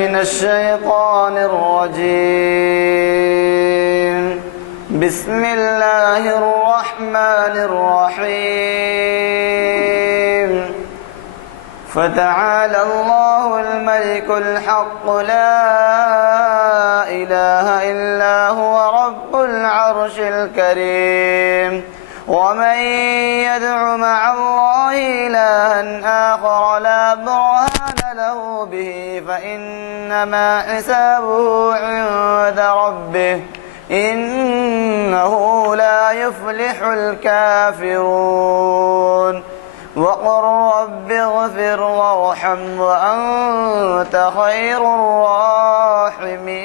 من الشيطان الرجيم. بسم الله الرحمن الرحيم. فتعالى الله الملك الحق لا إله إلا هو رب العرش الكريم. ومن يدع مع الله إلها آخر لا برهان له به فإنما حسابه عند ربه إنه لا يفلح الكافرون. وقل رب اغفر وارحم وأنت خير الراحمين.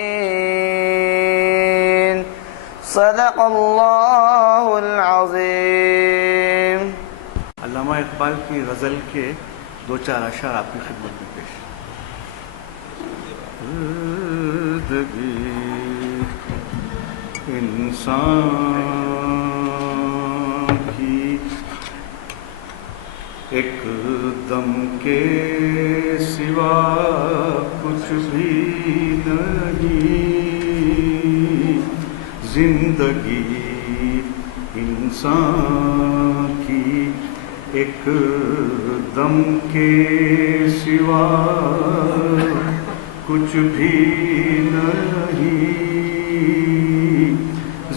صدق اللہ العظیم. علامہ اقبال کی غزل کے دو چار اشعار آپ کی خدمت میں پیش. زندگی انسان کی ایک دم کے سوا کچھ بھی نہیں. زندگی انسان کی ایک دم کے سوا کچھ بھی نہیں.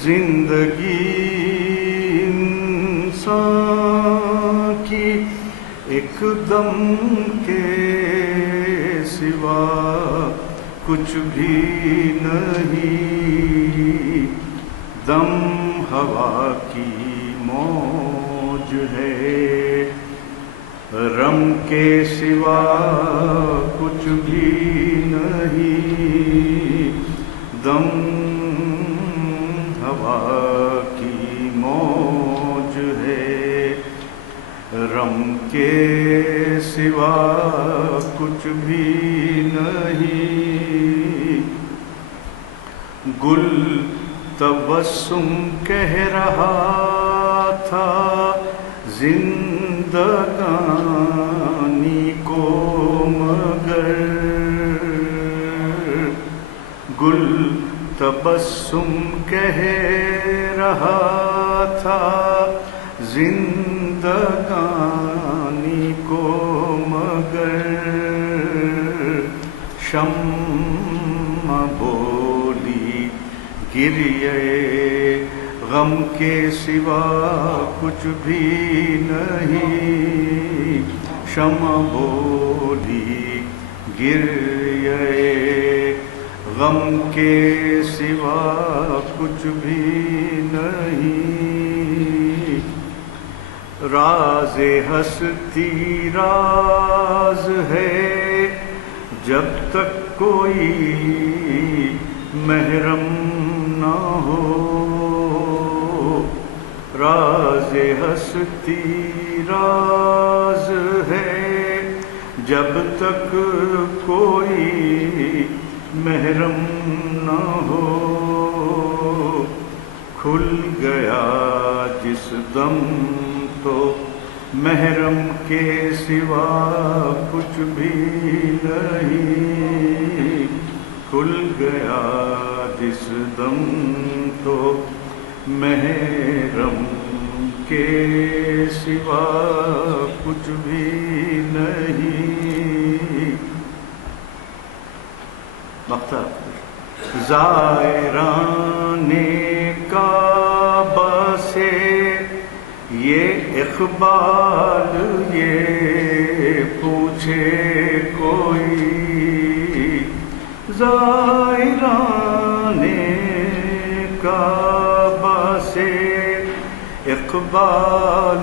زندگی انسان کی ایک دم کے سوا کچھ بھی نہیں. دم ہوا کی موج ہے رم کے سوا کچھ بھی نہیں. دم ہوا کی موج ہے رم کے سوا کچھ بھی نہیں. گل تبسم کہہ رہا تھا زندگانی کو مگر. گل تبسم کہہ رہا تھا زندگانی کو مگر. شمع بولی گریے غم کے سوا کچھ بھی نہیں. شمع بولی گریے غم کے سوا کچھ بھی نہیں. راز ہستی راز ہے جب تک کوئی محرم نہ ہو. راز ہستی راز ہے جب تک کوئی محرم نہ ہو. کھل گیا جس دم تو محرم کے سوا کچھ بھی نہیں. کھل گیا جس دم تو محرم کے سوا کچھ بھی نہیں. مقطع زائران کعبہ سے یہ اقبال یہ پوچھے کوئی. زائران کعبہ سے اقبال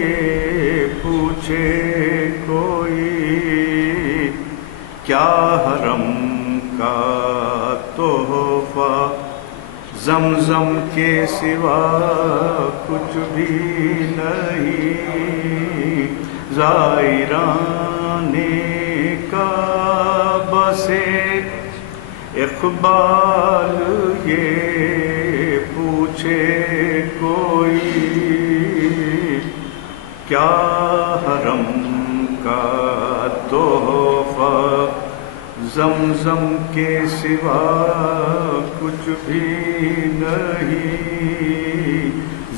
یہ پوچھے کوئی. کیا حرم کا تحفہ زمزم کے سوا کچھ بھی نہیں. زائران کعبہ سے اقبال یہ پوچھے کوئی. کیا حرم کا تحفہ زمزم کے سوا کچھ بھی نہیں،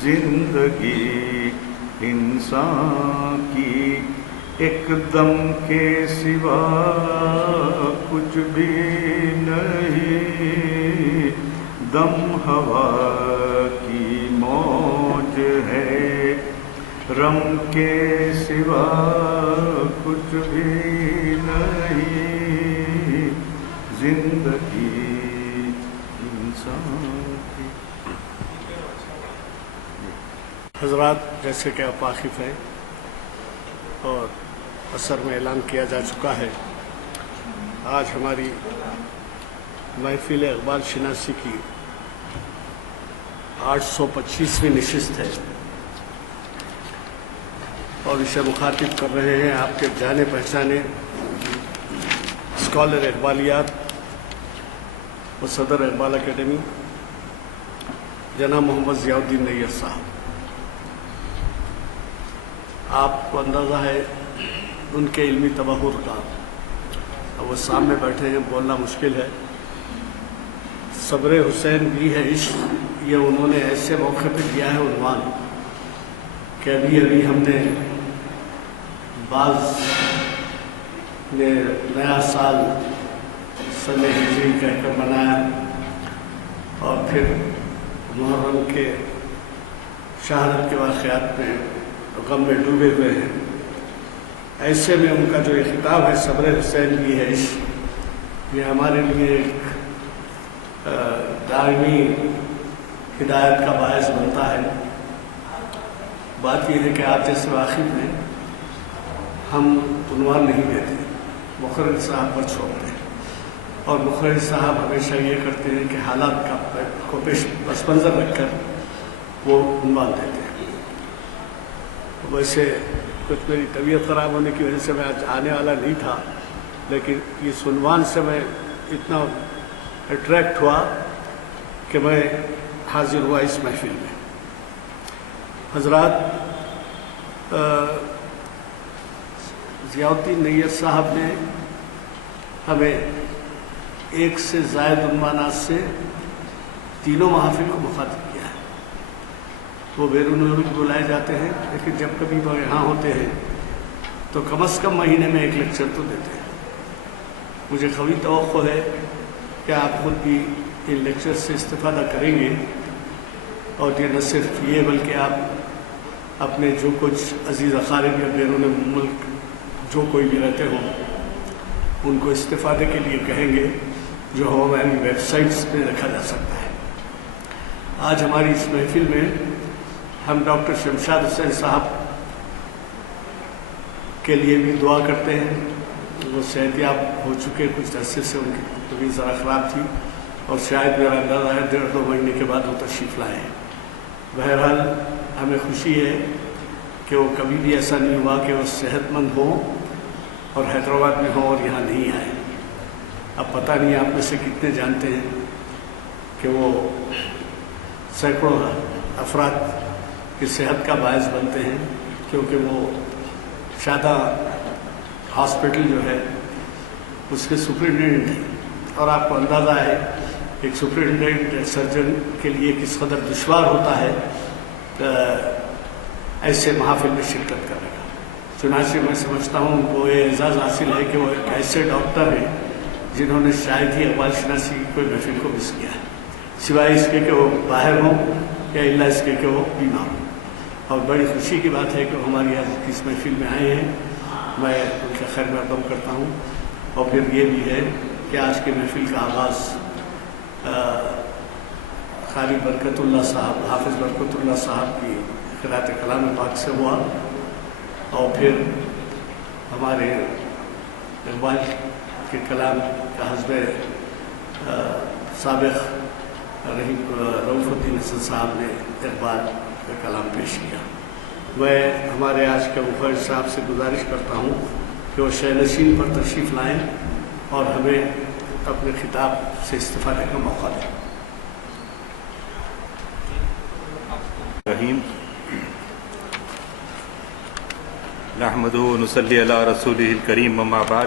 زندگی انسان کی ایک دم کے سوا کچھ بھی نہیں، دم ہوا کی موج ہے، رم کے سوا کچھ بھی نہیں، زندگی انسان کی۔ حضرات، جیسے کہ آپ واقف ہیں اور اثر میں اعلان کیا جا چکا ہے، آج ہماری محفل اقبال شناسی کی 825ویں نشست ہے اور اسے مخاطب کر رہے ہیں آپ کے جانے پہچانے اسکالر اقبالیات و صدر اقبال اکیڈمی جناب محمد ضیاء الدین نیّر صاحب۔ آپ کو اندازہ ہے ان کے علمی تبحر کا، اب وہ سامنے بیٹھے ہیں، بولنا مشکل ہے۔ صبر حسین بھی ہے عشق، یہ انہوں نے ایسے موقع پہ دیا ہے عنوان کہ ابھی ہم نے بعض نے نیا سال سن ہجری کہہ کر منایا اور پھر محرم کے شہادت کے واقعات میں غم میں ڈوبے ہوئے ہیں۔ ایسے میں ان کا جو یہ خطاب ہے صبر حسین بھی ہے عشق، یہ ہمارے لیے ایک دائمی ہدایت کا باعث بنتا ہے۔ بات یہ ہے کہ آپ جیسے واقف ہیں، ہم عنوان نہیں دیتے، مخرج صاحب پر چھوڑتے ہیں، اور مخرج صاحب ہمیشہ یہ کرتے ہیں کہ حالات کو پس منظر رکھ کر وہ عنوان دیتے ہیں۔ ویسے کچھ میری طبیعت خراب ہونے کی وجہ سے میں آج آنے والا نہیں تھا، لیکن اس عنوان سے میں اتنا اٹریکٹ ہوا کہ میں حاضر ہوا اس محفل میں۔ حضرات، ضیاء الدین نیّر صاحب نے ہمیں ایک سے زائد عنوانات سے تینوں محافل کو مخاطب کیا ہے۔ وہ بیرون ملک بلائے جاتے ہیں، لیکن جب کبھی وہ یہاں ہوتے ہیں تو کم از کم مہینے میں ایک لیکچر تو دیتے ہیں۔ مجھے قوی توقع ہے کہ آپ خود بھی ان لیکچر سے استفادہ کریں گے، اور یہ نہ صرف یہ بلکہ آپ اپنے جو کچھ عزیز اقارب یا بیرون ملک جو کوئی بھی رہتے ہوں ان کو استفادے کے لیے کہیں گے، جو ہماری ویب سائٹس پہ رکھا جا سکتا ہے۔ آج ہماری اس محفل میں ہم ڈاکٹر شمشاد حسین صاحب کے لیے بھی دعا کرتے ہیں۔ وہ صحتیاب ہو چکے، کچھ عرصے سے ان کی طبیعت ذرا خراب تھی اور شاید میرا اندازہ ہے 1.5-2 مہینے کے بعد وہ تشریف لائے ہیں۔ بہرحال ہمیں خوشی ہے کہ وہ کبھی بھی ایسا نہیں ہوا کہ وہ صحت مند ہوں اور حیدرآباد میں ہوں اور یہاں نہیں آئے۔ اب پتہ نہیں آپ میں سے کتنے جانتے ہیں کہ وہ سینکڑوں افراد کی صحت کا باعث بنتے ہیں، کیونکہ وہ شادہ ہاسپٹل جو ہے اس کے سپرنٹینڈنٹ ہیں، اور آپ کو اندازہ ہے ایک سپرنٹینڈنٹ سرجن کے لیے کس قدر دشوار ہوتا ہے ایسے محافل میں شرکت کرنے کا۔ چنانچہ میں سمجھتا ہوں ان کو یہ اعزاز حاصل ہے کہ وہ ایک ایسے ڈاکٹر ہیں جنہوں نے شاید ہی اقبال شناسی کی کوئی محفل کو مس کیا ہے، سوائے اس کے کہ وہ باہر ہوں یا اللہ اس کے کہ وہ بیمار ہوں۔ اور بڑی خوشی کی بات ہے کہ وہ ہماری آج اس محفل میں آئے ہیں، میں ان کا خیر مقدم کرتا ہوں۔ اور پھر یہ بھی ہے کہ آج کے محفل کا آغاز قاری برکت اللہ صاحب، حافظ برکت اللہ صاحب کی قرأت کلام پاک سے ہوا، اور پھر ہمارے اقبال کے کلام کا حزب سابق رؤوف الدین حسن صاحب نے اقبال کا کلام پیش کیا۔ میں ہمارے آج کے مخرج صاحب سے گزارش کرتا ہوں کہ وہ شہ نشین پر تشریف لائیں اور ہمیں اپنے خطاب سے استفادے کا موقع دیں۔ رحیم نحمدہ و نصلی علی رسولہ الکریم، اما بعد۔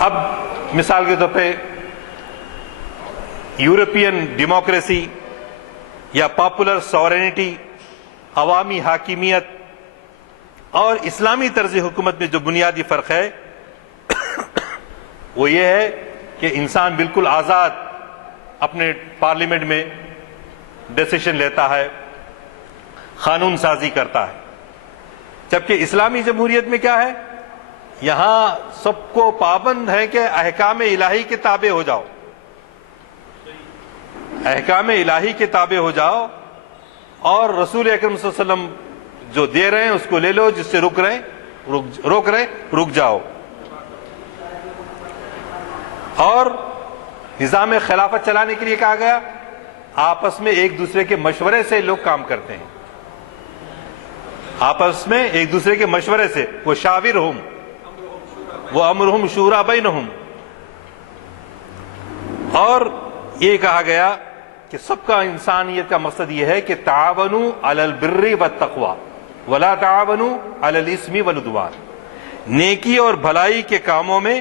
اب مثال کے طور پہ یورپین ڈیموکریسی یا پاپولر سورینٹی، عوامی حاکمیت اور اسلامی طرز حکومت میں جو بنیادی فرق ہے وہ یہ ہے کہ انسان بالکل آزاد اپنے پارلیمنٹ میں ڈیسیشن لیتا ہے، قانون سازی کرتا ہے، جبکہ اسلامی جمہوریت میں کیا ہے، یہاں سب کو پابند ہے کہ احکام الہی کے تابع ہو جاؤ، احکام الہی کے تابع ہو جاؤ، اور رسول اکرم صلی اللہ علیہ وسلم جو دے رہے ہیں اس کو لے لو، جس سے روک رہے رک جاؤ۔ اور نظام خلافت چلانے کے لیے کہا گیا آپس میں ایک دوسرے کے مشورے سے لوگ کام کرتے ہیں، آپس میں ایک دوسرے کے مشورے سے، وہ شاورہم وہ امرہم شورا بینہم۔ اور یہ کہا گیا کہ سب کا انسانیت کا مقصد یہ ہے کہ تعاونوا علی البر والتقوی ولا تعاونوا علی الاثم والعدوان، نیکی اور بھلائی کے کاموں میں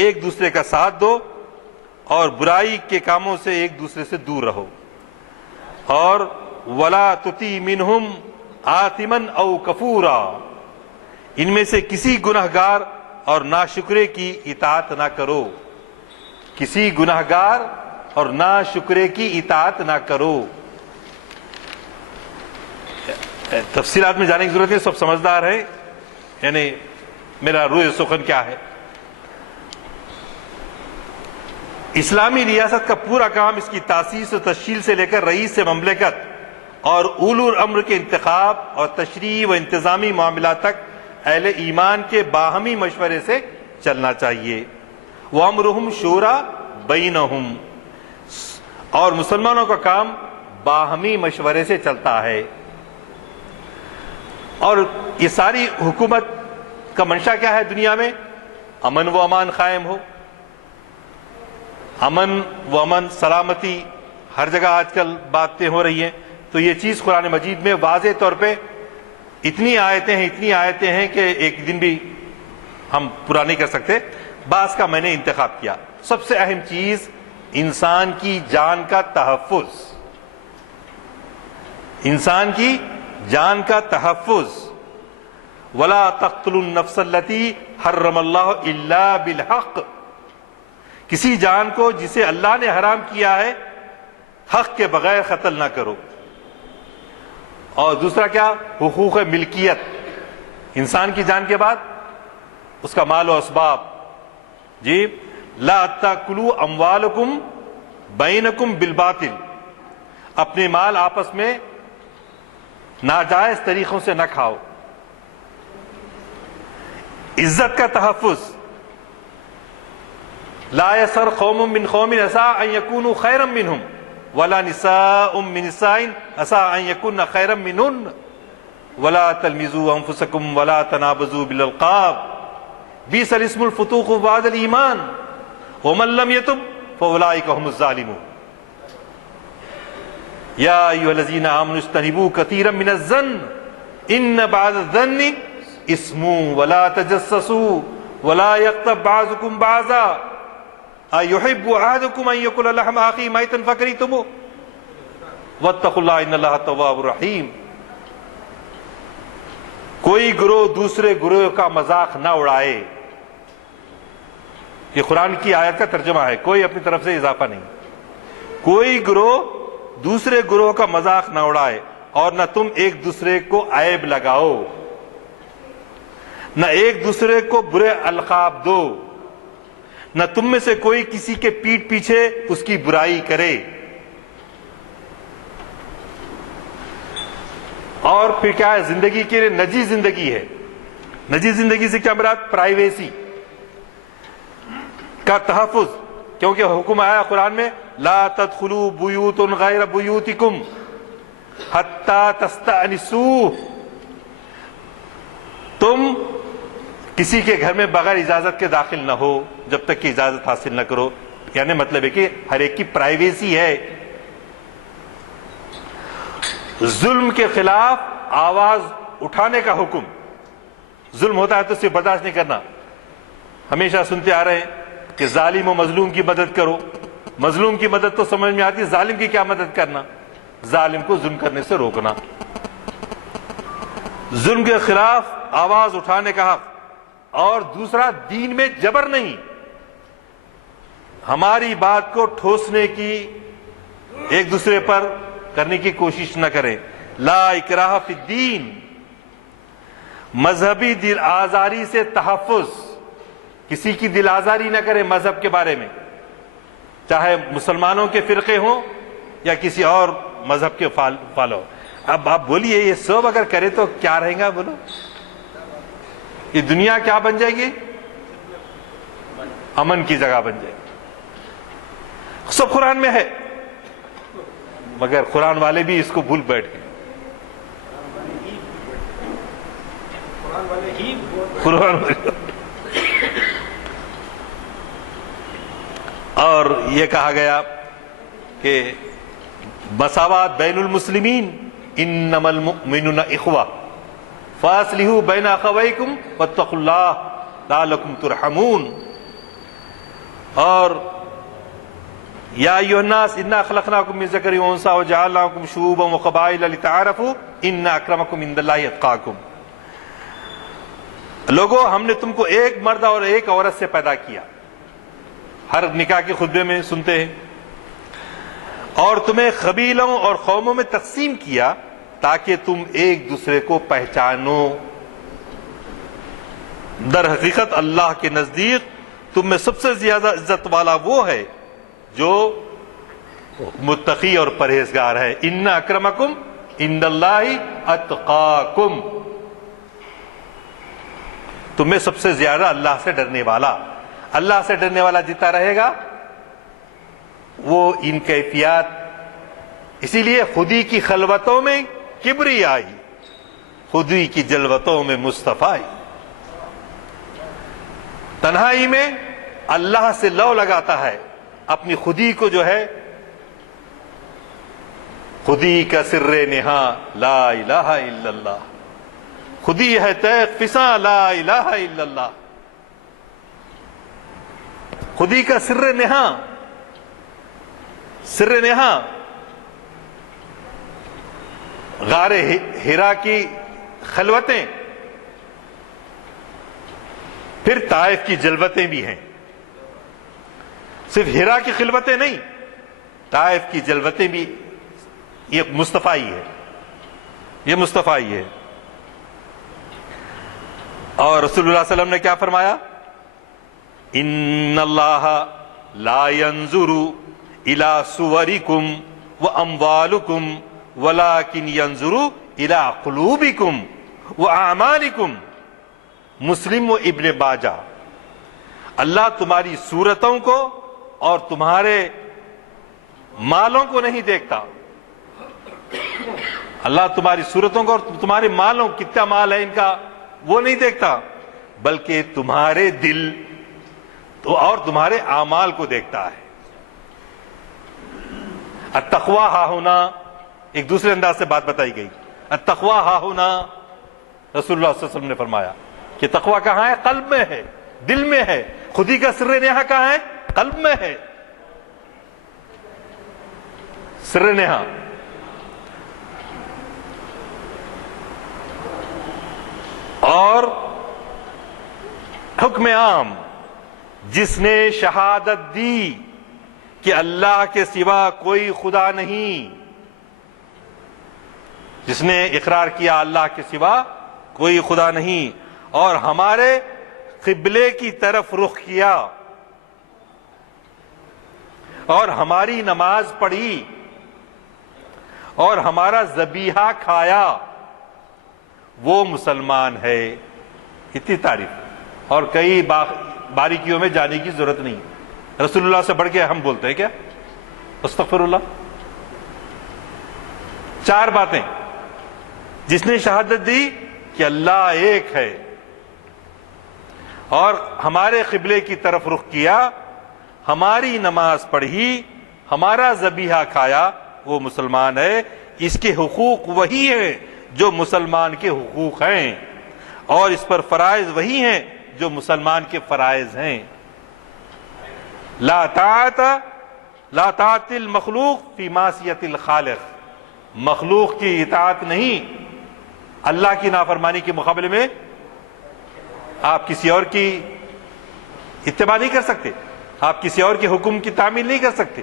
ایک دوسرے کا ساتھ دو اور برائی کے کاموں سے ایک دوسرے سے دور رہو، اور ولا تطیع منہم آثما او کفورا، ان میں سے کسی گنہگار اور ناشکرے کی اطاعت نہ کرو، کسی گنہگار اور ناشکرے کی اطاعت نہ کرو۔ تفصیلات میں جانے کی ضرورت ہے، سب سمجھدار ہیں، یعنی میرا روح سخن کیا ہے۔ اسلامی ریاست کا پورا کام اس کی تاسیس و تشکیل سے لے کر رئیس مملکت اور اولو الامر کے انتخاب اور تشریع و انتظامی معاملات تک اہل ایمان کے باہمی مشورے سے چلنا چاہیے۔ وَأَمْرُهُمْ شُورَى بَيْنَهُمْ، اور مسلمانوں کا کام باہمی مشورے سے چلتا ہے۔ اور یہ ساری حکومت کا منشا کیا ہے دنیا میں؟ امن و امان قائم ہو، امن و امن، سلامتی، ہر جگہ آج کل باتیں ہو رہی ہیں، تو یہ چیز قرآن مجید میں واضح طور پہ اتنی آیتیں ہیں کہ ایک دن بھی ہم پورا نہیں کر سکتے۔ بعض کا میں نے انتخاب کیا۔ سب سے اہم چیز انسان کی جان کا تحفظ، انسان کی جان کا تحفظ۔ وَلَا تَقْتُلُوا النَّفْسَ الَّتِي حَرَّمَ اللَّهُ إِلَّا بِالْحَقِّ، کسی جان کو جسے اللہ نے حرام کیا ہے حق کے بغیر قتل نہ کرو۔ اور دوسرا کیا؟ حقوق ملکیت، انسان کی جان کے بعد اس کا مال و اسباب۔ جی، لا تاکلوا اموالکم بینکم بالباطل، اپنے مال آپس میں ناجائز طریقوں سے نہ کھاؤ۔ عزت کا تحفظ، لا يسخر قوم من قوم عسى ان يكونوا خيرا منهم ولا نساء من نساء عسى ان يكن خيرا منهن ولا تلمزوا انفسكم ولا تنابزوا بالالقاب بئس الاسم الفسوق بعد الايمان ومن لم يتب فاولئك هم الظالمون يا ايها الذين امنوا اجتنبوا كثيرا من الظن ان بعض الظن اسم ولا تجسسوا ولا يغتب بعضكم بعضا أَيُحِبُّ أَحَدُكُمْ أَن يَأْكُلَ لَحْمَ أَخِيهِ مَيْتًا فَكَرِهْتُمُوهُ وَاتَّقُوا اللَّهَ إِنَّ اللَّهَ تَوَّابٌ رَحِيمٌ۔ کوئی گروہ دوسرے گروہ کا مذاق نہ اڑائے، یہ قرآن کی آیت کا ترجمہ ہے، کوئی اپنی طرف سے اضافہ نہیں۔ کوئی گروہ دوسرے گروہ کا مذاق نہ اڑائے، اور نہ تم ایک دوسرے کو عیب لگاؤ، نہ ایک دوسرے کو برے القاب دو، نہ تم میں سے کوئی کسی کے پیٹھ پیچھے اس کی برائی کرے۔ اور پھر کیا ہے؟ زندگی کے لیے نجی زندگی ہے۔ نجی زندگی سے کیا مراد؟ پرائیویسی کا تحفظ، کیونکہ حکم آیا قرآن میں لا تدخلوا بیوت غیر بیوتکم حتی تستأنسوا، تم کسی کے گھر میں بغیر اجازت کے داخل نہ ہو جب تک کہ اجازت حاصل نہ کرو، یعنی مطلب ہے کہ ہر ایک کی پرائیویسی ہے۔ ظلم کے خلاف آواز اٹھانے کا حکم، ظلم ہوتا ہے تو اسے برداشت نہیں کرنا۔ ہمیشہ سنتے آ رہے ہیں کہ ظالم و مظلوم کی مدد کرو. مظلوم کی مدد تو سمجھ میں آتی، ظالم کی کیا مدد کرنا؟ ظالم کو ظلم کرنے سے روکنا، ظلم کے خلاف آواز اٹھانے کا حق. اور دوسرا، دین میں جبر نہیں، ہماری بات کو ٹھوسنے کی، ایک دوسرے پر کرنے کی کوشش نہ کریں. لا اکراہ فی الدین، مذہبی دل آزاری سے تحفظ، کسی کی دل آزاری نہ کریں مذہب کے بارے میں، چاہے مسلمانوں کے فرقے ہوں یا کسی اور مذہب کے فالو. اب آپ بولیے یہ سب اگر کرے تو کیا رہے گا؟ بولو، یہ دنیا کیا بن جائے گی؟ امن کی جگہ بن جائے گی. سب قرآن میں ہے، مگر قرآن والے بھی اس کو بھول بیٹھ گئے. قرآن اور یہ کہا گیا کہ مساوات بین المسلمین، انما المؤمنون اخوہ فاصلحوا بین اخویکم واتقوا اللہ لعلکم ترحمون. اور یا ایھا الناس انا خلقناکم من ذکر و انثی وجعلناکم شعوبا وقبائل لتعارفوا ان اکرمکم عند اللہ اتقاکم. لوگوں، ہم نے تم کو ایک مرد اور ایک عورت سے پیدا کیا، ہر نکاح کے خطبے میں سنتے ہیں، اور تمہیں قبیلوں اور قوموں میں تقسیم کیا تاکہ تم ایک دوسرے کو پہچانو. در حقیقت اللہ کے نزدیک تم میں سب سے زیادہ عزت والا وہ ہے جو متقی اور پرہیزگار ہے. ان اکرمکم عند اللہ اتقاکم، تم میں سب سے زیادہ اللہ سے ڈرنے والا. اللہ سے ڈرنے والا جتنا رہے گا وہ ان کیفیات. اسی لیے خودی کی خلوتوں میں کبریائی، خودی کی جلوتوں میں مصطفی. تنہائی میں اللہ سے لو لگاتا ہے، اپنی خودی کو جو ہے، خودی کا سر نہاں لا الہ الا اللہ، خودی ہے تیغ فساں لا الہ الا اللہ. خودی کا سر نہاں، سر نہاں غار ہرا کی خلوتیں، پھر طائف کی جلوتیں بھی ہیں. صرف ہرا کی خلوتیں نہیں، طائف کی جلوتیں بھی. یہ مصطفی ہے، یہ مصطفی ہے. اور رسول اللہ صلی اللہ علیہ وسلم نے کیا فرمایا؟ ان اللہ لا ينظر الى صورکم واموالکم ولكن ينظر الى قلوبکم واعمالکم. مسلم و ابن ماجہ. اللہ تمہاری صورتوں کو اور تمہارے مالوں کو نہیں دیکھتا. اللہ تمہاری صورتوں کو اور تمہارے مالوں، کتنا مال ہے ان کا، وہ نہیں دیکھتا، بلکہ تمہارے دل اور تمہارے اعمال کو دیکھتا ہے. التقوی ہا ہونا، ایک دوسرے انداز سے بات بتائی گئی. التقوی ہا ہونا، رسول اللہ صلی اللہ علیہ وسلم نے فرمایا کہ تقوی کہاں ہے؟ قلب میں ہے، دل میں ہے. خودی کا سر نہاں کہاں ہے؟ قلب میں ہے. سر نہاں. اور حکم عام، جس نے شہادت دی کہ اللہ کے سوا کوئی خدا نہیں، جس نے اقرار کیا اللہ کے سوا کوئی خدا نہیں، اور ہمارے قبلے کی طرف رخ کیا اور ہماری نماز پڑھی اور ہمارا ذبیحہ کھایا، وہ مسلمان ہے. اتنی تعریف، اور کئی باریکیوں میں جانے کی ضرورت نہیں. رسول اللہ سے بڑھ کے ہم بولتے ہیں کیا؟ استغفر اللہ. 4 باتیں. جس نے شہادت دی کہ اللہ ایک ہے اور ہمارے قبلے کی طرف رخ کیا، ہماری نماز پڑھی، ہمارا ذبیحہ کھایا، وہ مسلمان ہے. اس کے حقوق وہی ہیں جو مسلمان کے حقوق ہیں، اور اس پر فرائض وہی ہیں جو مسلمان کے فرائض ہیں. لا طاعت المخلوق فی معصیت الخالق، مخلوق کی اطاعت نہیں اللہ کی نافرمانی کے مقابلے میں آپ کسی اور کی اتباع نہیں کر سکتے، آپ کسی اور کے حکم کی تعمیل نہیں کر سکتے۔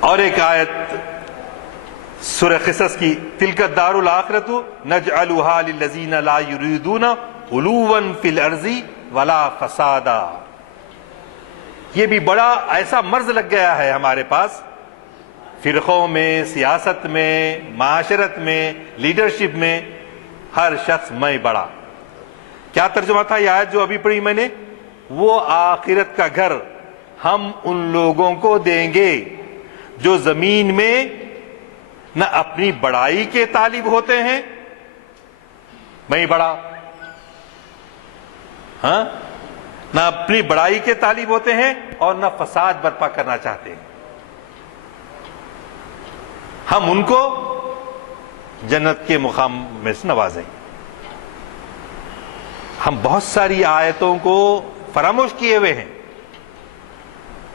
اور ایک آیت سورہ قصص کی، تلک الدار الآخرۃ نجعلها للذین لا یریدون علوا فی الارض ولا فسادا، یہ بھی بڑا ایسا مرض لگ گیا ہے ہمارے پاس، فرقوں میں، سیاست میں، معاشرت میں، لیڈرشپ میں، ہر شخص میں بڑا۔ کیا ترجمہ تھا یہ آیت جو ابھی پڑھی میں نے؟ وہ آخرت کا گھر ہم ان لوگوں کو دیں گے جو زمین میں نہ اپنی بڑائی کے طالب ہوتے ہیں، میں بڑا، ہاں، نہ اپنی بڑائی کے طالب ہوتے ہیں اور نہ فساد برپا کرنا چاہتے ہیں، ہم ان کو جنت کے مقام میں سے نوازیں۔ ہم بہت ساری آیتوں کو فراموش کیے ہوئے ہیں،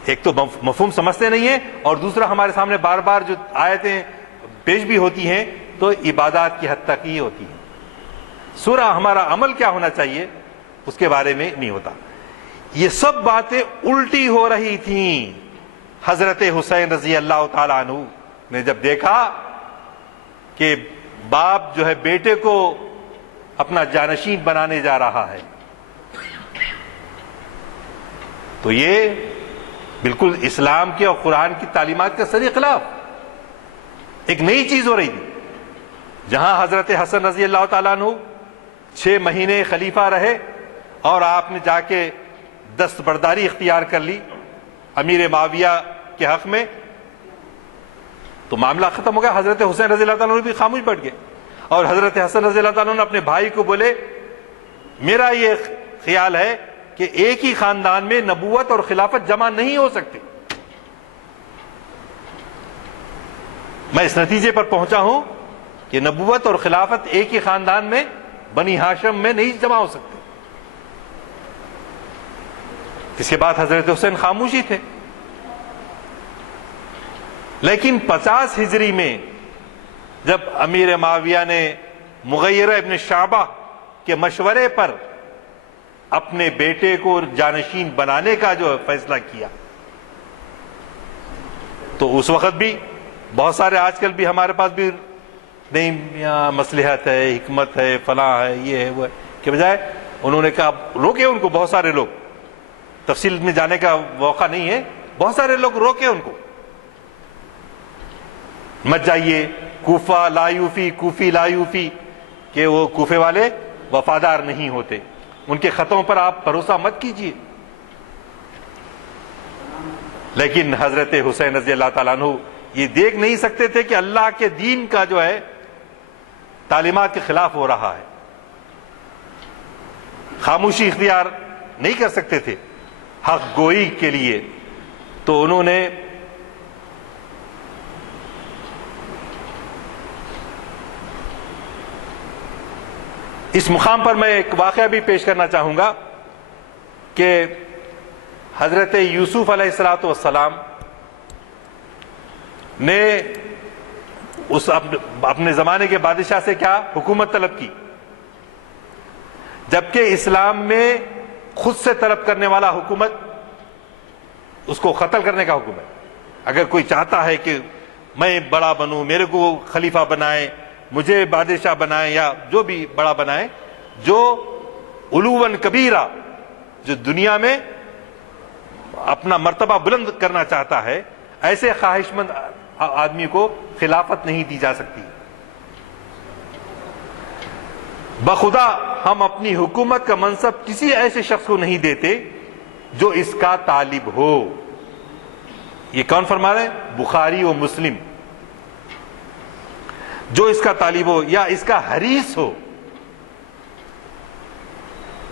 ایک تو مفہوم سمجھتے نہیں ہیں، اور دوسرا ہمارے سامنے بار بار جو آیتیں پیش بھی ہوتی ہیں تو عبادات کی حد تک ہی ہوتی ہیں، سورہ ہمارا عمل کیا ہونا چاہیے اس کے بارے میں نہیں ہوتا۔ یہ سب باتیں الٹی ہو رہی تھیں۔ حضرت حسین رضی اللہ تعالیٰ عنہ نے جب دیکھا کہ باپ جو ہے بیٹے کو اپنا جانشین بنانے جا رہا ہے، تو یہ بالکل اسلام کے اور قرآن کی تعلیمات کے سری خلاف ایک نئی چیز ہو رہی تھی۔ جہاں حضرت حسن رضی اللہ تعالیٰ عنہ 6 مہینے خلیفہ رہے اور آپ نے جا کے دستبرداری اختیار کر لی امیر معاویہ کے حق میں، تو معاملہ ختم ہو گیا۔ حضرت حسین رضی اللہ تعالیٰ عنہ بھی خاموش بیٹھ گئے، اور حضرت حسن رضی اللہ تعالیٰ عنہ اپنے بھائی کو بولے، میرا یہ خیال ہے کہ ایک ہی خاندان میں نبوت اور خلافت جمع نہیں ہو سکتے، میں اس نتیجے پر پہنچا ہوں کہ نبوت اور خلافت ایک ہی خاندان میں بنی ہاشم میں نہیں جمع ہو سکتے۔ اس کے بعد حضرت حسین خاموشی تھے، لیکن 50 ہجری میں جب امیر معاویہ نے مغیرہ ابن شعبہ کے مشورے پر اپنے بیٹے کو جانشین بنانے کا جو فیصلہ کیا، تو اس وقت بھی بہت سارے، آج کل بھی ہمارے پاس بھی نہیں مصلحت ہے، حکمت ہے، فلاں ہے، یہ ہے وہ ہے، کے بجائے انہوں نے کہا روکے ان کو، بہت سارے لوگ، تفصیل میں جانے کا موقع نہیں ہے، بہت سارے لوگ روکے ان کو، مت جائیے کوفہ لا یوفی، کوفی لا یوفی، کہ وہ کوفے والے وفادار نہیں ہوتے، ان کے خطوں پر آپ بھروسہ مت کیجیے۔ لیکن حضرت حسین رضی اللہ تعالیٰ عنہ یہ دیکھ نہیں سکتے تھے کہ اللہ کے دین کا جو ہے تعلیمات کے خلاف ہو رہا ہے، خاموشی اختیار نہیں کر سکتے تھے حق گوئی کے لیے، تو انہوں نے اس مقام پر میں ایک واقعہ بھی پیش کرنا چاہوں گا کہ حضرت یوسف علیہ الصلوۃ والسلام نے اس اپنے زمانے کے بادشاہ سے کیا حکومت طلب کی، جبکہ اسلام میں خود سے طلب کرنے والا حکومت اس کو قتل کرنے کا حکم ہے۔ اگر کوئی چاہتا ہے کہ میں بڑا بنوں، میرے کو خلیفہ بنائے، مجھے بادشاہ بنائے، یا جو بھی بڑا بنائے، جو علواً کبیرہ، جو دنیا میں اپنا مرتبہ بلند کرنا چاہتا ہے، ایسے خواہش مند آدمی کو خلافت نہیں دی جا سکتی۔ بخدا ہم اپنی حکومت کا منصب کسی ایسے شخص کو نہیں دیتے جو اس کا طالب ہو۔ یہ کون فرما رہے ہیں؟ بخاری و مسلم۔ جو اس کا طالب ہو یا اس کا حریص ہو،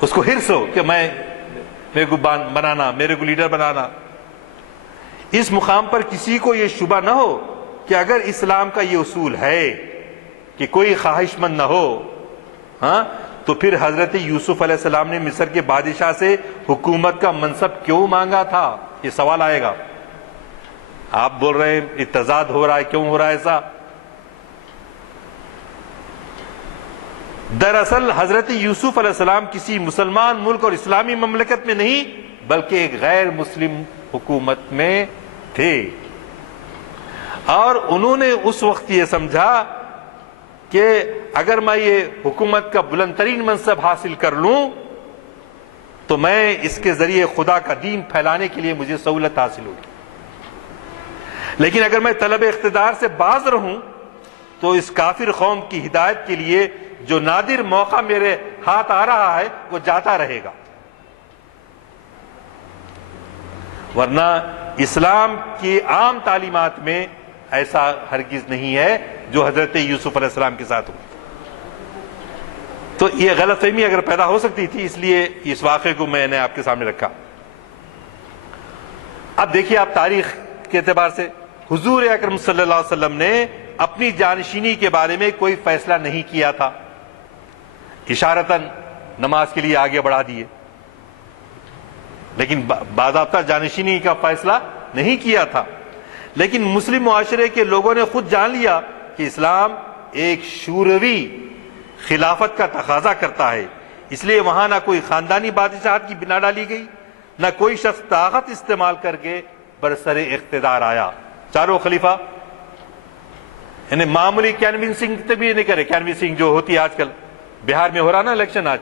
اس کو حرص ہو کہ میرے کو بنانا، میرے کو لیڈر بنانا، اس مقام پر کسی کو یہ شبہ نہ ہو کہ اگر اسلام کا یہ اصول ہے کہ کوئی خواہش مند نہ ہو، ہاں، تو تو پھر حضرت یوسف علیہ السلام نے مصر کے بادشاہ سے حکومت کا منصب کیوں مانگا تھا؟ یہ سوال آئے گا. آپ بول رہے ہیں اتضاد ہو رہا ہے، کیوں ہو رہا ہے ایسا؟ دراصل حضرت یوسف علیہ السلام کسی مسلمان ملک اور اسلامی مملکت میں نہیں بلکہ ایک غیر مسلم حکومت میں تھے، اور انہوں نے اس وقت یہ سمجھا کہ اگر میں یہ حکومت کا بلند ترین منصب حاصل کر لوں تو میں اس کے ذریعے خدا کا دین پھیلانے کے لیے مجھے سہولت حاصل ہوگی، لیکن اگر میں طلب اقتدار سے باز رہوں تو اس کافر قوم کی ہدایت کے لیے جو نادر موقع میرے ہاتھ آ رہا ہے وہ جاتا رہے گا. ورنہ اسلام کی عام تعلیمات میں ایسا ہرگز نہیں ہے جو حضرت یوسف علیہ السلام کے ساتھ ہوا. تو یہ غلط فہمی اگر پیدا ہو سکتی تھی، اس لیے اس واقعے کو میں نے آپ کے سامنے رکھا. اب دیکھیے آپ تاریخ کے اعتبار سے حضور اکرم صلی اللہ علیہ وسلم نے اپنی جانشینی کے بارے میں کوئی فیصلہ نہیں کیا تھا، اشارتاً نماز کے لیے آگے بڑھا دیے، لیکن باضابطہ جانشینی کا فیصلہ نہیں کیا تھا. لیکن مسلم معاشرے کے لوگوں نے خود جان لیا کہ اسلام ایک شوروی خلافت کا تقاضا کرتا ہے، اس لیے وہاں نہ کوئی خاندانی بادشاہت کی بنا ڈالی گئی، نہ کوئی شخص طاقت استعمال کر کے برسر اقتدار آیا. چاروں خلیفہ یعنی معمولی کینوینسنگ بھی نہیں کرے. کینوینسنگ جو ہوتی ہے آج کل بہار میں ہو رہا نا الیکشن، آج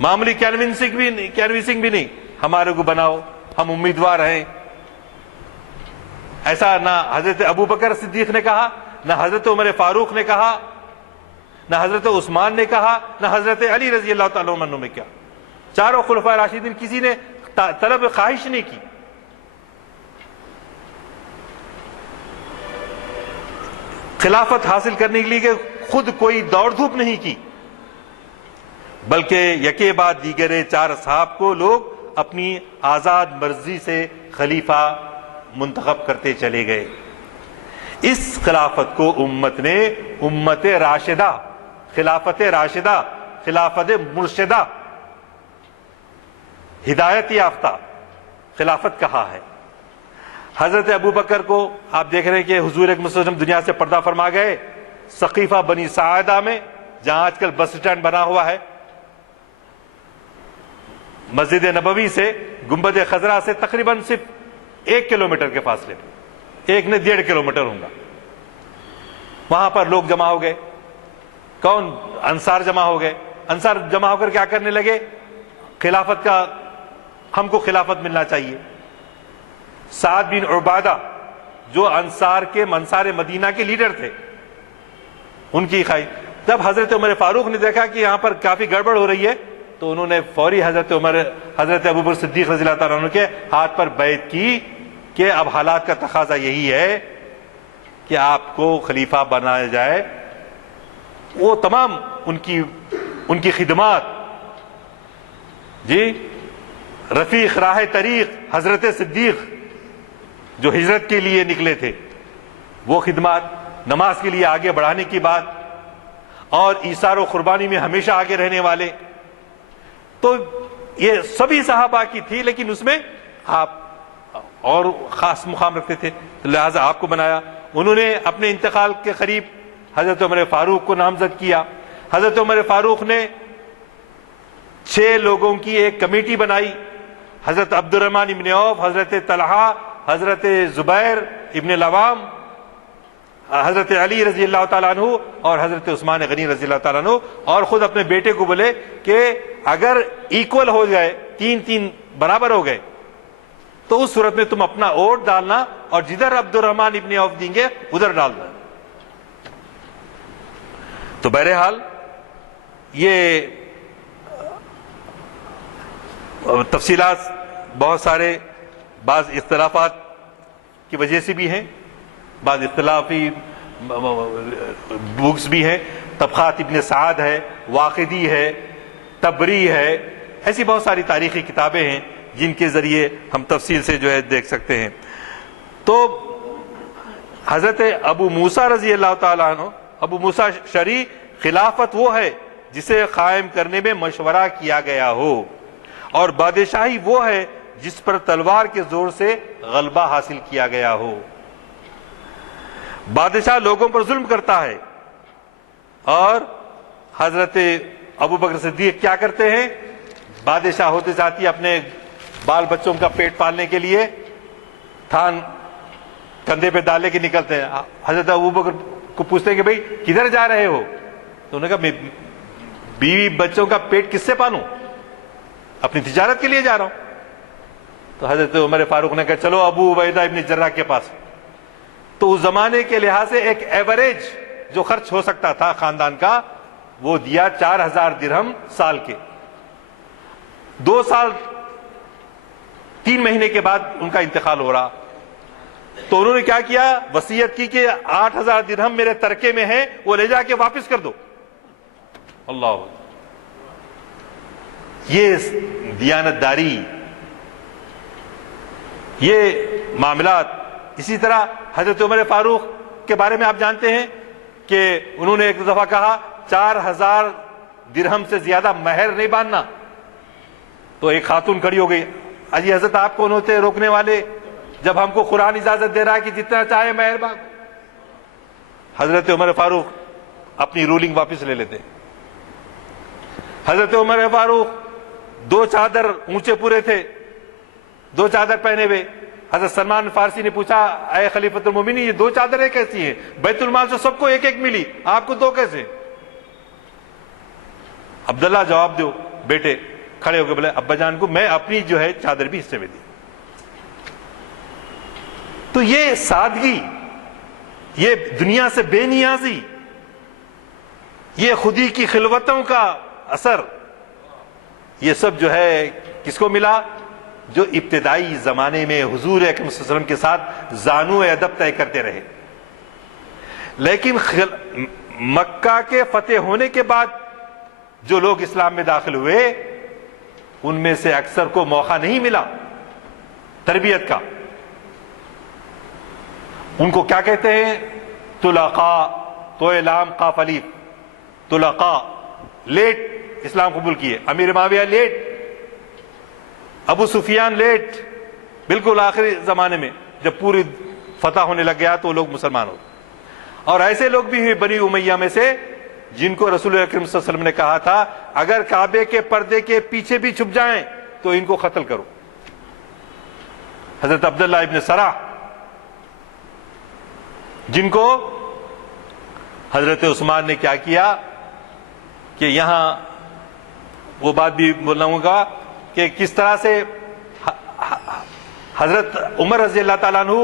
معمولی کینوینسنگ بھی نہیں، ہمارے کو بناؤ، ہم امیدوار ہیں. ایسا نہ حضرت ابو بکر صدیق نے کہا، نہ حضرت عمر فاروق نے کہا، نہ حضرت عثمان نے کہا، نہ حضرت علی رضی اللہ تعالیٰ عنہ نے کیا. چاروں خلفائے راشدین کسی نے طلب خواہش نہیں کی. خلافت حاصل کرنے کے لیے خود کوئی دوڑ دھوپ نہیں کی، بلکہ یکے بعد دیگرے چار اصحاب کو لوگ اپنی آزاد مرضی سے خلیفہ منتخب کرتے چلے گئے. اس خلافت کو امت نے امت راشدہ، خلافت راشدہ، خلافت مرشدہ، ہدایت یافتہ خلافت کہا ہے. حضرت ابو بکر کو آپ دیکھ رہے ہیں کہ حضور اکرم صلی اللہ علیہ وسلم دنیا سے پردہ فرما گئے سقیفہ بنی ساعدہ میں، جہاں آج کل بس اسٹینڈ بنا ہوا ہے. مسجد نبوی سے گنبد خضرا سے تقریباً صرف 1 کلومیٹر کے فاصلے پہ، 1 نے 1.5 کلومیٹر ہوں گا. وہاں پر لوگ جمع ہو گئے. کون؟ انصار جمع ہو گئے. انصار جمع ہو کر کیا کرنے لگے؟ خلافت کا، ہم کو خلافت ملنا چاہیے. سعد بن عبادہ جو انصار کے منصار مدینہ کے لیڈر تھے، ان کی خواہش. جب حضرت عمر فاروق نے دیکھا کہ یہاں پر کافی گڑبڑ ہو رہی ہے تو انہوں نے فوری حضرت ابو بکر صدیق رضی اللہ تعالیٰ عنہ کے ہاتھ پر بیعت کی کہ اب حالات کا تقاضا یہی ہے کہ آپ کو خلیفہ بنایا جائے. وہ تمام ان کی خدمات، جی رفیق راہ طریق حضرت صدیق جو ہجرت کے لیے نکلے تھے، وہ خدمات، نماز کے لیے آگے بڑھانے کی بات، اور ایثار و قربانی میں ہمیشہ آگے رہنے والے، تو یہ سبھی صحابہ کی تھی. لیکن اس میں آپ اور خاص مقام رکھتے تھے، لہذا آپ کو بنایا. انہوں نے اپنے انتقال کے قریب حضرت عمر فاروق کو نامزد کیا. حضرت عمر فاروق نے 6 لوگوں کی ایک کمیٹی بنائی. حضرت عبد الرحمن ابن عوف، حضرت طلحہ، حضرت زبیر ابن العوام، حضرت علی رضی اللہ تعالیٰ عنہ اور حضرت عثمان غنی رضی اللہ تعالیٰ عنہ، اور خود اپنے بیٹے کو بولے کہ اگر ایکول ہو گئے، 3-3 برابر ہو گئے، تو اس صورت میں تم اپنا ووٹ ڈالنا اور جدھر عبد الرحمن ابن عوف دیں گے ادھر ڈالنا. تو بہرحال یہ تفصیلات بہت سارے، بعض اختلافات کی وجہ سے بھی ہیں، بعض اختلافی بکس بھی ہیں. طبقات ابن سعد ہے، واقدی ہے، تبری ہے، ایسی بہت ساری تاریخی کتابیں ہیں جن کے ذریعے ہم تفصیل سے جو ہے دیکھ سکتے ہیں. تو حضرت ابو موسیٰ رضی اللہ تعالیٰ عنہ، ابو موسیٰ شرعی، خلافت وہ ہے جسے قائم کرنے میں مشورہ کیا گیا ہو، اور بادشاہی وہ ہے جس پر تلوار کے زور سے غلبہ حاصل کیا گیا ہو۔ بادشاہ لوگوں پر ظلم کرتا ہے، اور حضرت ابوبکر صدیق کیا کرتے ہیں؟ بادشاہ ہوتے جاتی اپنے بال بچوں کا پیٹ پالنے کے لیے تھان کندھے پہ ڈالے کے نکلتے ہیں۔ حضرت ابوبکر کو پوچھتے ہیں کہ بھئی کدھر جا رہے ہو؟ تو انہوں نے کہا میں بیوی بچوں کا پیٹ کس سے پالوں؟ اپنی تجارت کے لیے جا رہا ہوں۔ تو حضرت عمر فاروق نے کہا چلو ابو عبیدہ ابن جراح کے پاس۔ تو اس زمانے کے لحاظ سے ایک ایوریج جو خرچ ہو سکتا تھا خاندان کا، وہ دیا 4000 درہم سال کے۔ 2 سال 3 مہینے کے بعد ان کا انتقال ہو رہا، تو انہوں نے کیا کیا؟ وصیت کی کہ 8000 درہم میرے ترکے میں ہے، وہ لے جا کے واپس کر دو۔ اللہ، یہ دیانتداری، یہ معاملات۔ اسی طرح حضرت عمر فاروق کے بارے میں آپ جانتے ہیں کہ انہوں نے ایک دفعہ کہا 4000 درہم سے زیادہ مہر نہیں باندھنا۔ تو ایک خاتون کھڑی ہو گئی، اجی حضرت آپ کون ہوتے روکنے والے، جب ہم کو قرآن اجازت دے رہا ہے کہ جتنا چاہے مہر باندھ۔ حضرت عمر فاروق اپنی رولنگ واپس لے لیتے۔ حضرت عمر فاروق 2 چادر اونچے پورے تھے، 2 چادر پہنے ہوئے۔ حضرت سلمان فارسی نے پوچھا اے خلیفۃ المومنین یہ 2 چادریں کیسی ہیں؟ بیت المال سے سب کو ایک ایک ملی، آپ کو 2 کیسے؟ عبداللہ جواب دو، بیٹے کھڑے ہو کے بولے ابا جان کو میں اپنی جو ہے چادر بھی حصے میں دی۔ تو یہ سادگی، یہ دنیا سے بے نیازی، یہ خودی کی خلوتوں کا اثر، یہ سب جو ہے کس کو ملا؟ جو ابتدائی زمانے میں حضور اکرم صلی اللہ علیہ وسلم کے ساتھ زانو ادب طے کرتے رہے۔ لیکن مکہ کے فتح ہونے کے بعد جو لوگ اسلام میں داخل ہوئے ان میں سے اکثر کو موقع نہیں ملا تربیت کا۔ ان کو کیا کہتے ہیں؟ طلقاء، تو لام قاف الف، طلقاء، لیٹ اسلام قبول کیے۔ امیر معاویہ لیٹ، ابو سفیان لیٹ، بالکل آخری زمانے میں جب پوری فتح ہونے لگ گیا تو لوگ مسلمان ہو۔ اور ایسے لوگ بھی ہوئے بنی امیہ میں سے جن کو رسول اکرم صلی اللہ علیہ وسلم نے کہا تھا اگر کعبے کے پردے کے پیچھے بھی چھپ جائیں تو ان کو قتل کرو۔ حضرت عبداللہ ابن سراح، جن کو حضرت عثمان نے کیا کیا کہ یہاں وہ بات بھی بولنا ہوگا کہ کس طرح سے حضرت عمر رضی اللہ تعالیٰ عنہ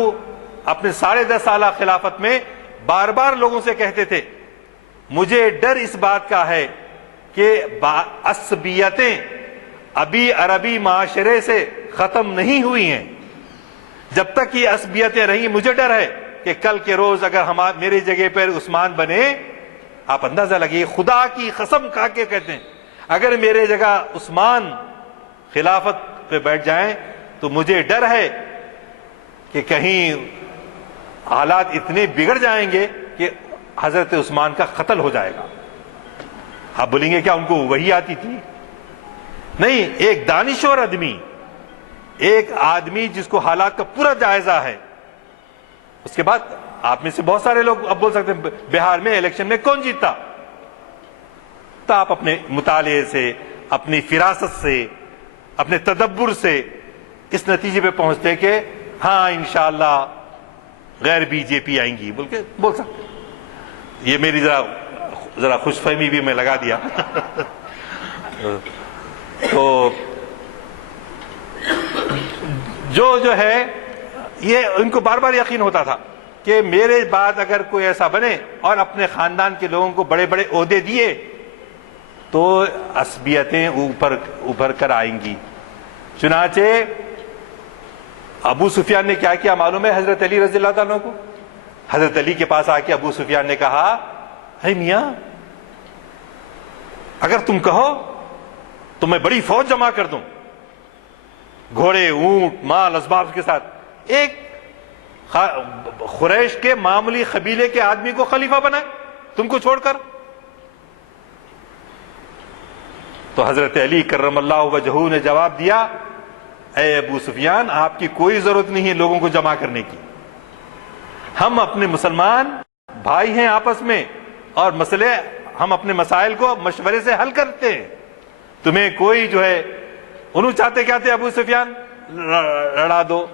اپنے 10.5 سالہ خلافت میں بار بار لوگوں سے کہتے تھے مجھے ڈر اس بات کا ہے کہ عصبیتیں ابھی عربی معاشرے سے ختم نہیں ہوئی ہیں، جب تک یہ عصبیتیں رہیں مجھے ڈر ہے کہ کل کے روز اگر میری جگہ پر عثمان بنے، آپ اندازہ لگیے خدا کی قسم کھا کے کہتے ہیں اگر میرے جگہ عثمان خلافت پہ بیٹھ جائیں تو مجھے ڈر ہے کہ کہیں حالات اتنے بگڑ جائیں گے کہ حضرت عثمان کا قتل ہو جائے گا۔ آپ بولیں گے کیا ان کو وہی آتی تھی؟ نہیں، ایک دانشور آدمی، ایک آدمی جس کو حالات کا پورا جائزہ ہے۔ اس کے بعد آپ میں سے بہت سارے لوگ اب بول سکتے ہیں بہار میں الیکشن میں کون جیتا؟ تو آپ اپنے مطالعے سے، اپنی فراست سے، اپنے تدبر سے اس نتیجے پہ پہنچتے کہ ہاں انشاءاللہ غیر بی جے پی آئیں گی بول سکتے۔ یہ میری ذرا خوش فہمی بھی میں لگا دیا۔ تو جو ہے یہ ان کو بار بار یقین ہوتا تھا کہ میرے بعد اگر کوئی ایسا بنے اور اپنے خاندان کے لوگوں کو بڑے بڑے عہدے دیے تو عصبیتیں ابھر کر آئیں گی۔ چنانچہ ابو سفیان نے کیا کیا معلوم ہے حضرت علی رضی اللہ تعالیٰ کو؟ حضرت علی کے پاس آ کے ابو سفیان نے کہا اے میاں اگر تم کہو تو میں بڑی فوج جمع کر دوں، گھوڑے، اونٹ، مال، اسباب کے ساتھ، ایک قریش کے معمولی قبیلے کے آدمی کو خلیفہ بنائے تم کو چھوڑ کر۔ تو حضرت علی کرم اللہ وجہہ نے جواب دیا، اے ابو سفیان، آپ کی کوئی ضرورت نہیں ہے لوگوں کو جمع کرنے کی، ہم اپنے مسلمان بھائی ہیں آپس میں، اور مسئلے ہم اپنے مسائل کو مشورے سے حل کرتے ہیں، تمہیں کوئی جو ہے انہوں چاہتے کیا تھے ابو سفیان لڑا دو،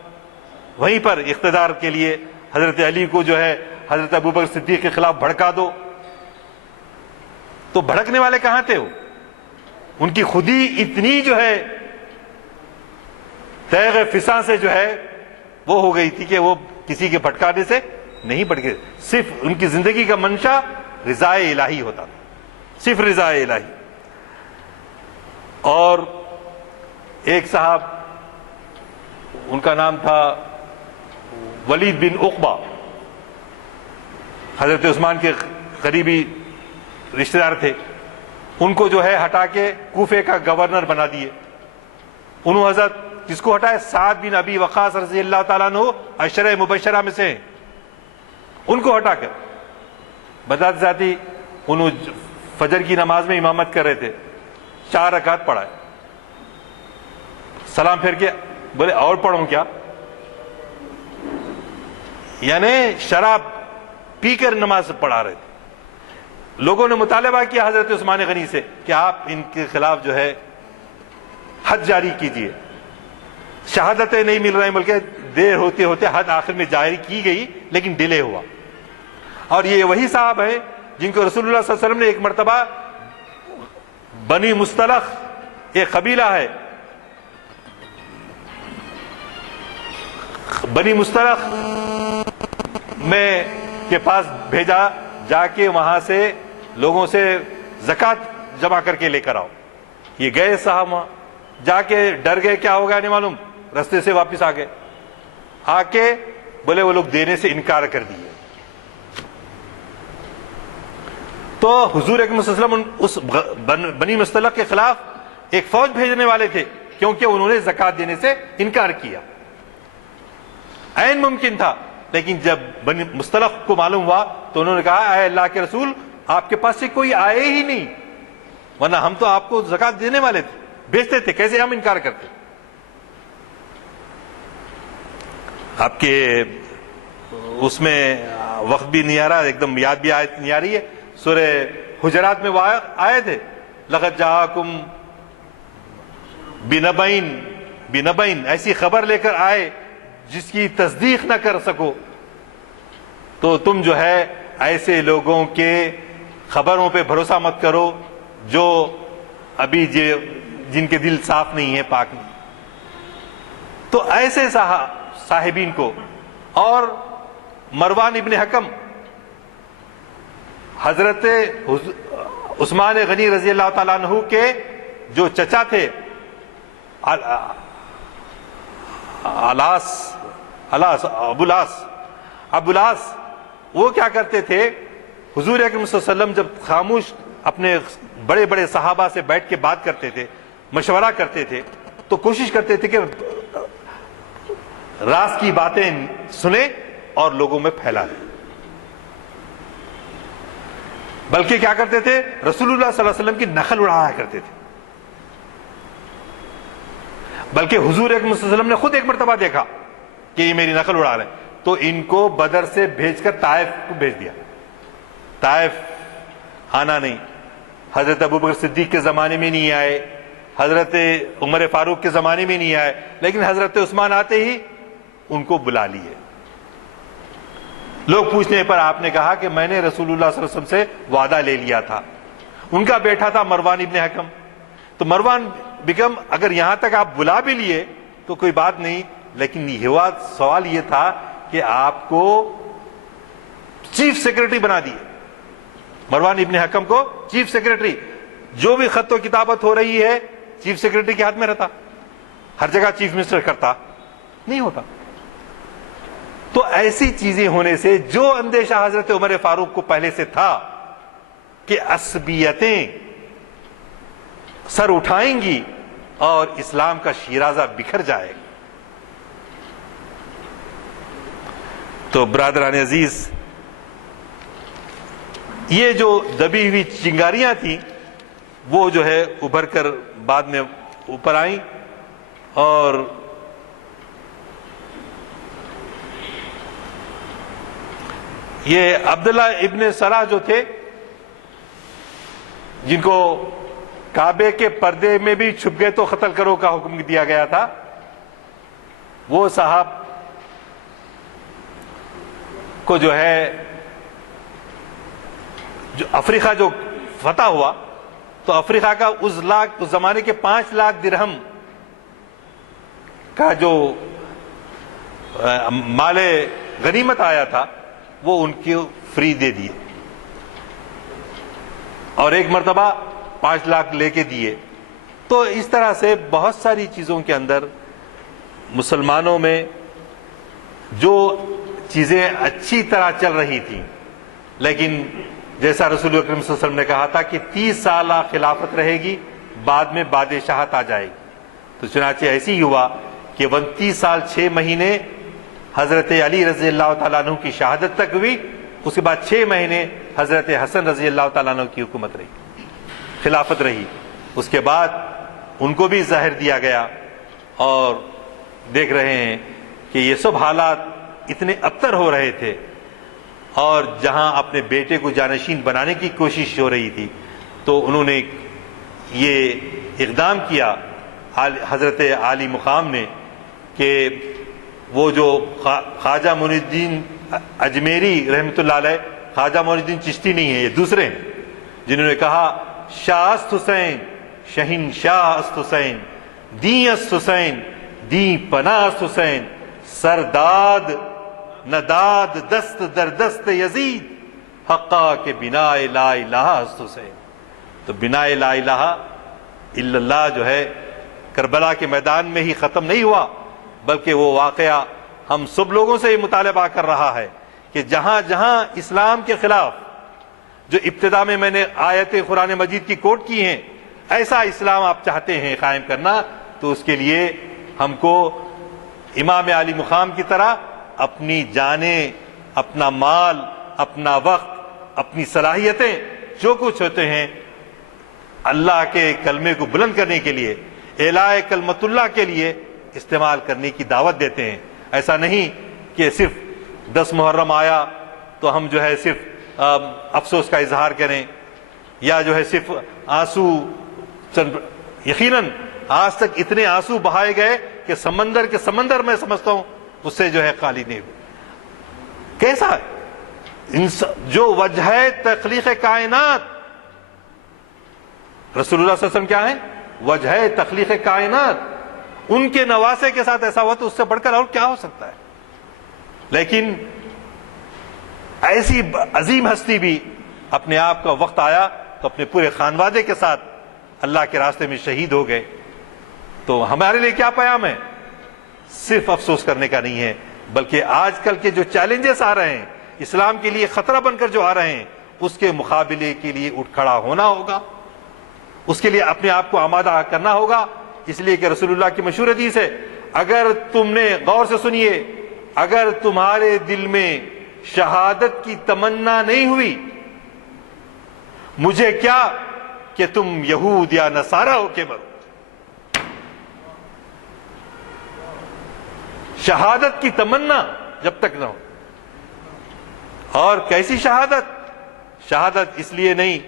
وہیں پر اقتدار کے لیے حضرت علی کو جو ہے حضرت ابوبکر صدیق کے خلاف بھڑکا دو۔ تو بھڑکنے والے کہاں تھے؟ وہ ان کی خودی اتنی جو ہے تیغ فساں سے جو ہے وہ ہو گئی تھی کہ وہ کسی کے بھٹکانے سے نہیں بھٹکے، صرف ان کی زندگی کا منشا رضا الہی ہوتا تھا، صرف رضا الہی۔ اور ایک صاحب ان کا نام تھا ولید بن عقبہ، حضرت عثمان کے قریبی رشتہ دار تھے، ان کو جو ہے ہٹا کے کوفے کا گورنر بنا دیے۔ انہوں حضرت کس کو ہٹائے؟ سعد بن ابی وقاص رضی اللہ تعالیٰ عنہ عشرہ مبشرہ میں سے ہیں، ان کو ہٹا کر بذات ذاتی انہوں فجر کی نماز میں امامت کر رہے تھے، 4 رکعت پڑھائے، سلام پھیر کے بولے اور پڑھوں کیا؟ یعنی شراب پی کر نماز پڑھا رہے تھے۔ لوگوں نے مطالبہ کیا حضرت عثمان غنی سے کہ آپ ان کے خلاف جو ہے حد جاری کیجئے، شہادتیں نہیں مل رہی بلکہ دیر ہوتے ہوتے حد آخر میں جاری کی گئی لیکن ڈیلے ہوا۔ اور یہ وہی صاحب ہیں جن کو رسول اللہ صلی اللہ علیہ وسلم نے ایک مرتبہ بنی مستلق ایک قبیلہ ہے، بنی مستلق میں کے پاس بھیجا، جا کے وہاں سے لوگوں سے زکوٰۃ جمع کر کے لے کر آؤ۔ یہ گئے صاحب وہاں جا کے ڈر گئے، کیا ہوگا نہیں معلوم، رستے سے واپس آ گئے، آ کے بولے وہ لوگ دینے سے انکار کر دیے۔ تو حضور اکرم صلی اللہ علیہ وسلم اس بنی مستلق کے خلاف ایک فوج بھیجنے والے تھے کیونکہ انہوں نے زکوٰۃ دینے سے انکار کیا، عین ممکن تھا، لیکن جب بنی مستلق کو معلوم ہوا تو انہوں نے کہا اے اللہ کے رسول، آپ کے پاس سے کوئی آئے ہی نہیں، ورنہ ہم تو آپ کو زکوٰۃ دینے والے تھے، بھیجتے تھے، کیسے ہم انکار کرتے؟ آپ کے اس میں وقت بھی نہیں آ رہا، ایک دم یاد بھی آیت نہیں آ رہی ہے، سورہ حجرات میں وہ آئے تھے لقد جاءکم بنبأ، ایسی خبر لے کر آئے جس کی تصدیق نہ کر سکو، تو تم جو ہے ایسے لوگوں کے خبروں پہ بھروسہ مت کرو جو ابھی جن کے دل صاف نہیں ہے، پاک نہیں۔ تو ایسے صاحبین کو، اور مروان ابن حکم حضرت عثمان غنی رضی اللہ تعالیٰ عنہ کے جو چچا تھے، ابو الاس، وہ کیا کرتے تھے؟ حضور اکرم صلی اللہ علیہ وسلم جب خاموش اپنے بڑے بڑے صحابہ سے بیٹھ کے بات کرتے تھے، مشورہ کرتے تھے، تو کوشش کرتے تھے کہ راز کی باتیں سنیں اور لوگوں میں پھیلا دیں۔ بلکہ کیا کرتے تھے؟ رسول اللہ صلی اللہ علیہ وسلم کی نقل اڑایا کرتے تھے۔ بلکہ حضور اکرم صلی اللہ علیہ وسلم نے خود ایک مرتبہ دیکھا کہ یہ میری نقل اڑا رہے ہیں، تو ان کو بدر سے بھیج کر طائف کو بھیج دیا۔ طائف آنا نہیں، حضرت ابوبکر صدیق کے زمانے میں نہیں آئے، حضرت عمر فاروق کے زمانے میں نہیں آئے، لیکن حضرت عثمان آتے ہی ان کو بلا لیے۔ لوگ پوچھنے پر آپ نے کہا کہ میں نے رسول اللہ صلی اللہ علیہ وسلم سے وعدہ لے لیا تھا۔ ان کا بیٹا تھا مروان ابن حکم، تو مروان بیگم اگر یہاں تک آپ بلا بھی لیے تو کوئی بات نہیں، لیکن سوال یہ تھا کہ آپ کو چیف سیکرٹری بنا دیے، مروان ابن حکم کو چیف سیکرٹری، جو بھی خط و کتابت ہو رہی ہے چیف سیکرٹری کے ہاتھ میں رہتا، ہر جگہ چیف منسٹر کرتا نہیں ہوتا۔ تو ایسی چیزیں ہونے سے جو اندیشہ حضرت عمر فاروق کو پہلے سے تھا کہ عصبیتیں سر اٹھائیں گی اور اسلام کا شیرازہ بکھر جائے گا۔ تو برادران عزیز، یہ جو دبی ہوئی چنگاریاں تھیں وہ جو ہے ابھر کر بعد میں اوپر آئیں، اور یہ عبداللہ ابن سراح جو تھے، جن کو کعبے کے پردے میں بھی چھپ گئے تو قتل کرو کا حکم دیا گیا تھا، وہ صاحب کو جو ہے جو افریقہ جو فتح ہوا تو افریقہ کا اس زمانے کے 5 لاکھ درہم کا جو مال غنیمت آیا تھا وہ ان کو فری دے دیے، اور ایک مرتبہ 5 لاکھ لے کے دیے. تو اس طرح سے بہت ساری چیزوں کے اندر مسلمانوں میں جو چیزیں اچھی طرح چل رہی تھیں، لیکن جیسا رسول اکرم صلی اللہ علیہ وسلم نے کہا تھا کہ 30 سالہ خلافت رہے گی، بعد میں بادشاہت آ جائے گی. تو چنانچہ ایسی ہوا کہ 29 سال 6 مہینے حضرت علی رضی اللہ تعالیٰ عنہ کی شہادت تک ہوئی، اس کے بعد 6 مہینے حضرت حسن رضی اللہ تعالیٰ عنہ کی حکومت رہی، خلافت رہی. اس کے بعد ان کو بھی زہر دیا گیا، اور دیکھ رہے ہیں کہ یہ سب حالات اتنے ابتر ہو رہے تھے، اور جہاں اپنے بیٹے کو جانشین بنانے کی کوشش ہو رہی تھی تو انہوں نے یہ اقدام کیا حضرت عالی مقام نے کہ وہ جو خواجہ معین الدین اجمیری رحمۃ اللہ علیہ، خواجہ معین الدین چشتی نہیں ہے، یہ دوسرے ہیں، جنہوں نے کہا شاہ است حسین شہین شاہ است حسین دیں است حسین دیں پناہ است حسین سرداد نداد دست در دست یزید حقا کے بنا لا الہ است حسین. تو بنا لا الہ الا اللہ جو ہے کربلا کے میدان میں ہی ختم نہیں ہوا، بلکہ وہ واقعہ ہم سب لوگوں سے یہ مطالبہ کر رہا ہے کہ جہاں جہاں اسلام کے خلاف جو ابتدا میں نے آیت قرآن مجید کی کوٹ کی ہیں، ایسا اسلام آپ چاہتے ہیں قائم کرنا، تو اس کے لیے ہم کو امام علی مقام کی طرح اپنی جانیں، اپنا مال، اپنا وقت، اپنی صلاحیتیں، جو کچھ ہوتے ہیں اللہ کے کلمے کو بلند کرنے کے لیے، اعلاء کلمت اللہ کے لیے استعمال کرنے کی دعوت دیتے ہیں. ایسا نہیں کہ صرف 10 محرم آیا تو ہم جو ہے صرف افسوس کا اظہار کریں، یا جو ہے صرف آنسو. یقیناً آج تک اتنے آنسو بہائے گئے کہ سمندر کے سمندر میں سمجھتا ہوں اس سے جو ہے خالی نہیں ہوئی. کیسا جو وجہ تخلیق کائنات، رسول اللہ صلی اللہ علیہ وسلم کیا ہیں؟ وجہ تخلیق کائنات. ان کے نواسے کے ساتھ ایسا ہوا تو اس سے بڑھ کر اور کیا ہو سکتا ہے. لیکن ایسی عظیم ہستی بھی اپنے آپ کا وقت آیا تو اپنے پورے خانوادے کے ساتھ اللہ کے راستے میں شہید ہو گئے. تو ہمارے لیے کیا پیام ہے؟ صرف افسوس کرنے کا نہیں ہے، بلکہ آج کل کے جو چیلنجز آ رہے ہیں، اسلام کے لیے خطرہ بن کر جو آ رہے ہیں، اس کے مقابلے کے لیے اٹھ کھڑا ہونا ہوگا، اس کے لیے اپنے آپ کو آمادہ کرنا ہوگا. اس لیے کہ رسول اللہ کی مشہور حدیث ہے، اگر تم نے غور سے سنیے، اگر تمہارے دل میں شہادت کی تمنا نہیں ہوئی، مجھے کیا کہ تم یہود یا نصارہ ہو کے مرو. شہادت کی تمنا جب تک نہ ہو. اور کیسی شہادت؟ شہادت اس لیے نہیں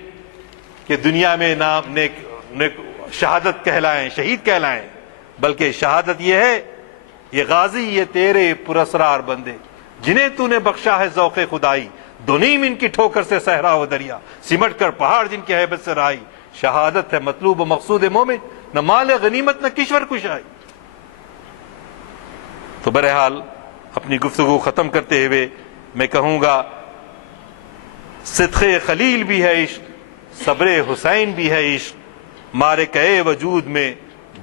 کہ دنیا میں نام نیک شہادت کہلائیں، شہید کہلائیں، بلکہ شہادت یہ ہے، یہ غازی یہ تیرے پراسرار بندے جنہیں تو نے بخشا ہے ذوق خدائی، دونیم ان کی ٹھوکر سے صحرا و دریا، سمٹ کر پہاڑ جن کی ہیبت سے رائی. شہادت ہے مطلوب و مقصود مومن، نہ مال غنیمت نہ کشور کشائی. تو بہرحال اپنی گفتگو ختم کرتے ہوئے میں کہوں گا، صدق خلیل بھی ہے عشق، صبر حسین بھی ہے عشق، مارکہ وجود میں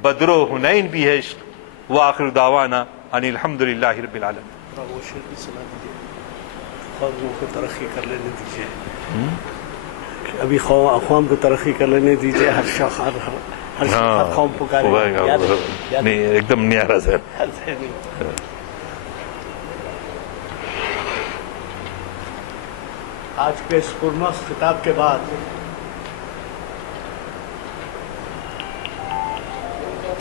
بدر و حنین بھی ہے عشق. وآخر دعوانا ان الحمدللہ رب العالمین. وہ شیر کی صلاح دیجیے، قوموں کو ترقی کر لینے دیجیے، ابھی اقوام کو ترقی کر لینے دیجیے. ہر شخص ہر قوم پکارے. نہیں ایک دم نیارا سر. آج کے اس پرمخ خطاب کے بعد